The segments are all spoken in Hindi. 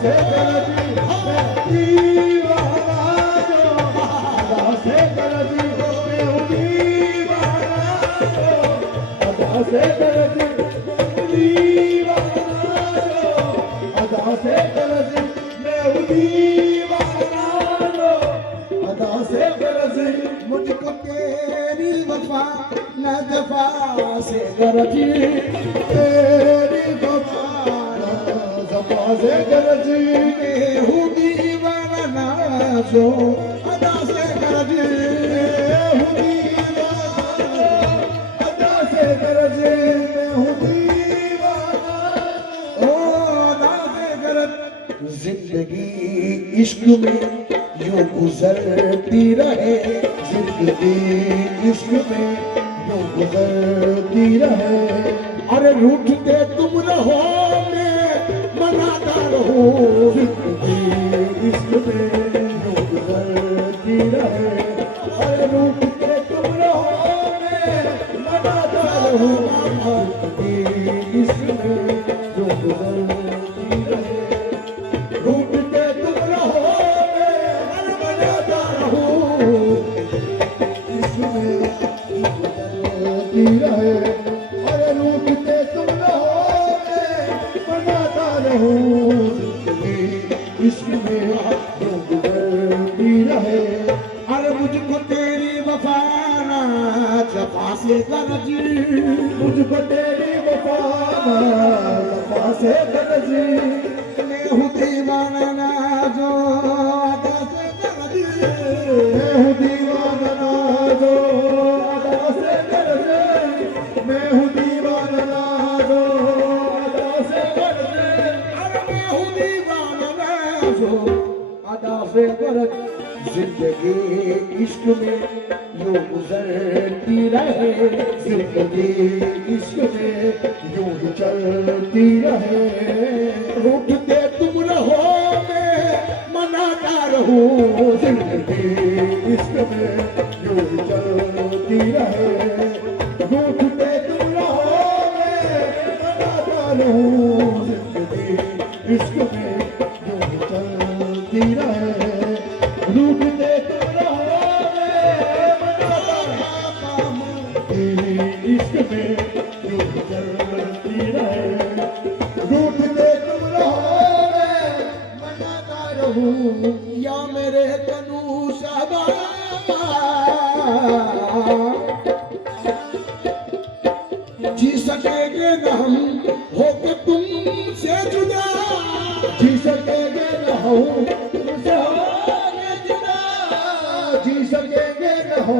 से गरजी मैं दीवाना जो अदा से गरजी मैं हूँ दीवाना जो अदा से गरजी दीवाना जो अदा से गरजी मैं हूँ दीवाना जो अदा से गरजी मुझको तेरी वफा न जफा से गरजी तेरी वफा जफा से गरजी मैं हूँ दीवाना ना जो अदा से गरजी मैं हूँ दीवाना अदा से गरजी मैं हूँ दीवाना ओ अदा से गरज जिंदगी इश्क में यूं गुजरती रहे जिंदगी इश्क में यूं गुजरती रहे अरे रूठते तुम रहो मैं मनाता रहूं जिंदगी इश्क में यूं गुजरती रहे अरे रूठते तुम रहो मैं मनाता रहूं जिंदगी इश्क में यूं गुजरती रहे रूठते तुम रहो मैं मनाता रहूं इश्क में यूं गुजरती रहे अरे रूठते तुम रहो मैं मनाता रहूं जिंदगी इश्क में यूं गुजरती रहे अरे मुझको तेरी वफा ना जफा से गरजी मुझको तेरी वफा वफा से गरजी मैं हूँ दीवाना ना जो अदा से गरजी मैं हूँ दीवाना जो अदा से गरजे मैं हूँ दीवाना जो अदा से गरजे अरे मैं हूँ दीवाना ना जो अदा से गरज जिंदगी इश्क में यूं गुजरती रहे जिंदगी इश्क में यूं ही चलती रहे रूठते तुम रहो मैं मनाता रहूं जिंदगी इश्क में यूं ही चलती रहे रूठते तुम रहो मैं मनाता रहूं जिंदगी इश्क में यूं ही चलती रहे रूठते तुम रहो मैं मनाता रहूं इश्क में यूं ही चलती रहे रूठते तुम रहो मैं मनाता रहूं या मेरे तनु शबा जी सकेंगे न हम होके तुमसे जुदा जी सकेंगे न हो तुमसे होके जुदा जी सकेंगे न हो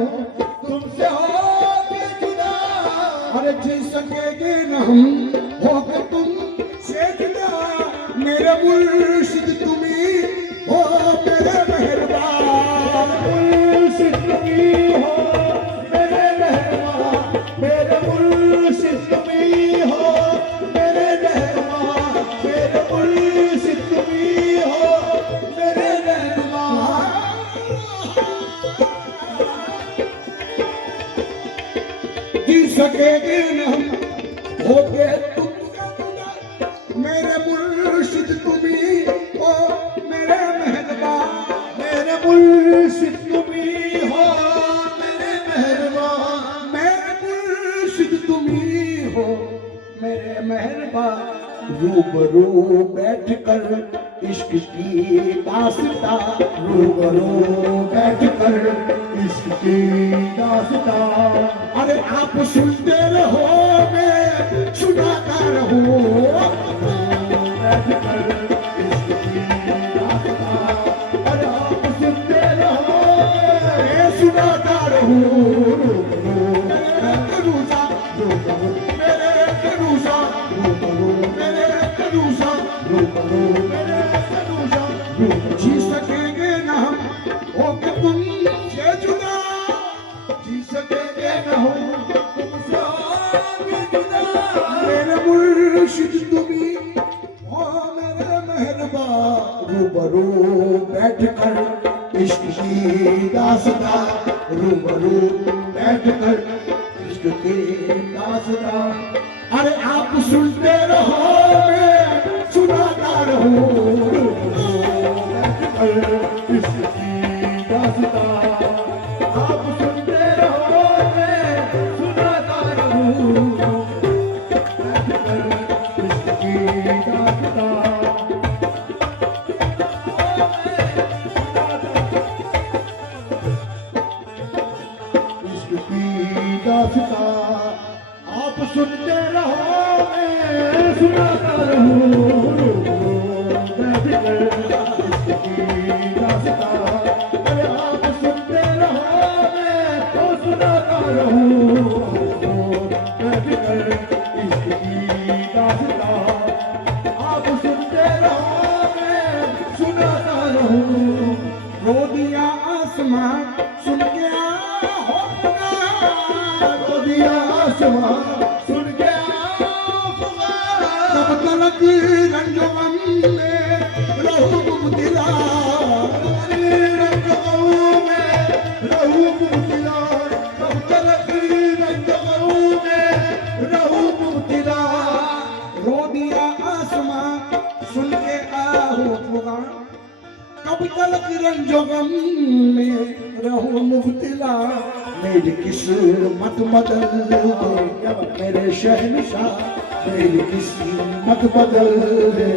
तुमसे होके जुदा अरे जी सकेंगे न हम होके तुमसे जुदा मेरे मुर्शिद तुम्ही हो मेरे मेहरबान मुर्शिद तुम्ही हो मेरे मेहरबान मेरे मुर्शिद तुम्ही हो मेरे मेहरबान मेरे मुर्शिद तुम्ही हो मेरे मेहरबान जी सकेंगे न हम होके तुमसे जुदा मेरे मुर्शिद तुम्ही हो मेरे मेहरबान मेरे मुर्शिद तुम्ही हो मेरे मेहरबान मेरे मुर्शिद तुम्ही हो मेरे मेहरबान रूबरू बैठ कर इश्क की दास्तां रूबरू बैठ कर इश्क की दास्तां अरे आप सुनते रहो मैं सुनाता रहूं बैठ कर इश्क की दास्तां अरे आप सुनते रहो मैं सुनाता रहूं रूबरू मेरे करूसा रूबरू मेरे करूसा मेरे करूसा रूबरू मेरे करूसा रूबरू जी सकेंगे न हम होके तुमसे जुदा जी सकेंगे न हो तुमसे होके जुदा मेरे मुर्शिद तुम्ही हो मेरे मेहरबान रूबरू बैठ कर इश्क की दास्तां रूबरू बैठ कर इश्क की दास्तां अरे आप सुनते रहो मैं सुनाता रहूं कर इसकी दास्तां। अरे आप सुनते रहो मैं तो सुनाता रहूं, मैं भी कर इसकी दास्तां। आप सुनते रहो मैं सुनाता रहूं। रो दिया आसमां सुन के हो पुकार, रो दिया आसमां सुन के तब तलक रंजो गम में रहूं मुबतला, रंजो में रहूं मुबतला। तब तलक रंजो में रहूं मुबतला। रो दिया आसमां सुन के हो पुकार, कब तलक रंजो गम में रहूं मुबतला। मेरी किस्मत बदल दे मेरे शहंशाह, मेरी किस्मत बदल दे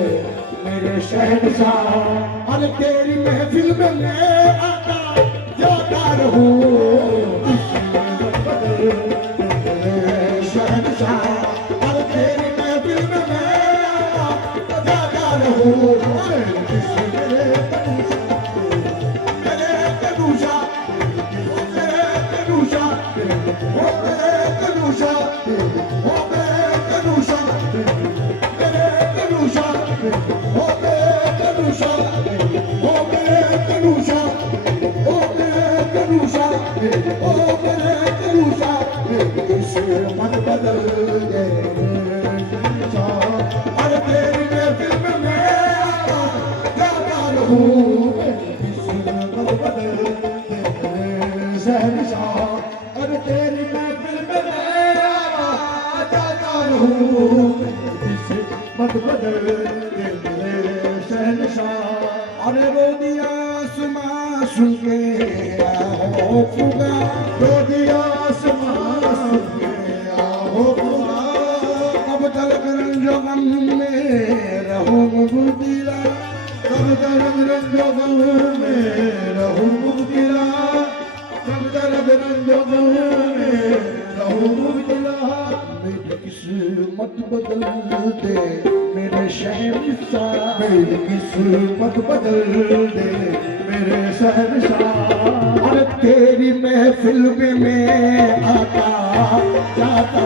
मेरे शहंशाह। अरे तेरी महफिल में मैं आता जाता रहूं, किस्मत बदल दे मेरे शहंशाह। अरे तेरी महफिल में मैं आता जाता रहूं। मेरे कनूशा, मेरे कनूशा, ओ मेरे कनूशा, ओ मेरे कनूशा, मेरे कनूशा, ओ मेरे कनूशा, ओ मेरे कनूशा, ओ मेरे कनूशा, ओ मेरे कनूशा। किस्मत बदल दे मेरे शहंशाह। अरे तेरी महफिल में मैं आता जाता रहूं, किस्मत बदल दे मेरे शहंशाह। अरे तेरी महफिल में मैं जाता रहूं, किस्मत बदल दे मेरे शहंशाह। अरे रो दिया आसमां सुन के हो पुकार, रो दिया आसमां सुन के हो पुकार। कब तलक रंजो गम में रहूं मुबतला, कब तक रंजो गम में रहूं मुबतला। कब तक रंजो गम में रहूं मुबतला। मेरी किस्मत बदल दे मेरे शहंशाह, मेरी किस्मत बदल दे मेरे शहंशाह। अरे तेरी महफिल में मैं आता जाता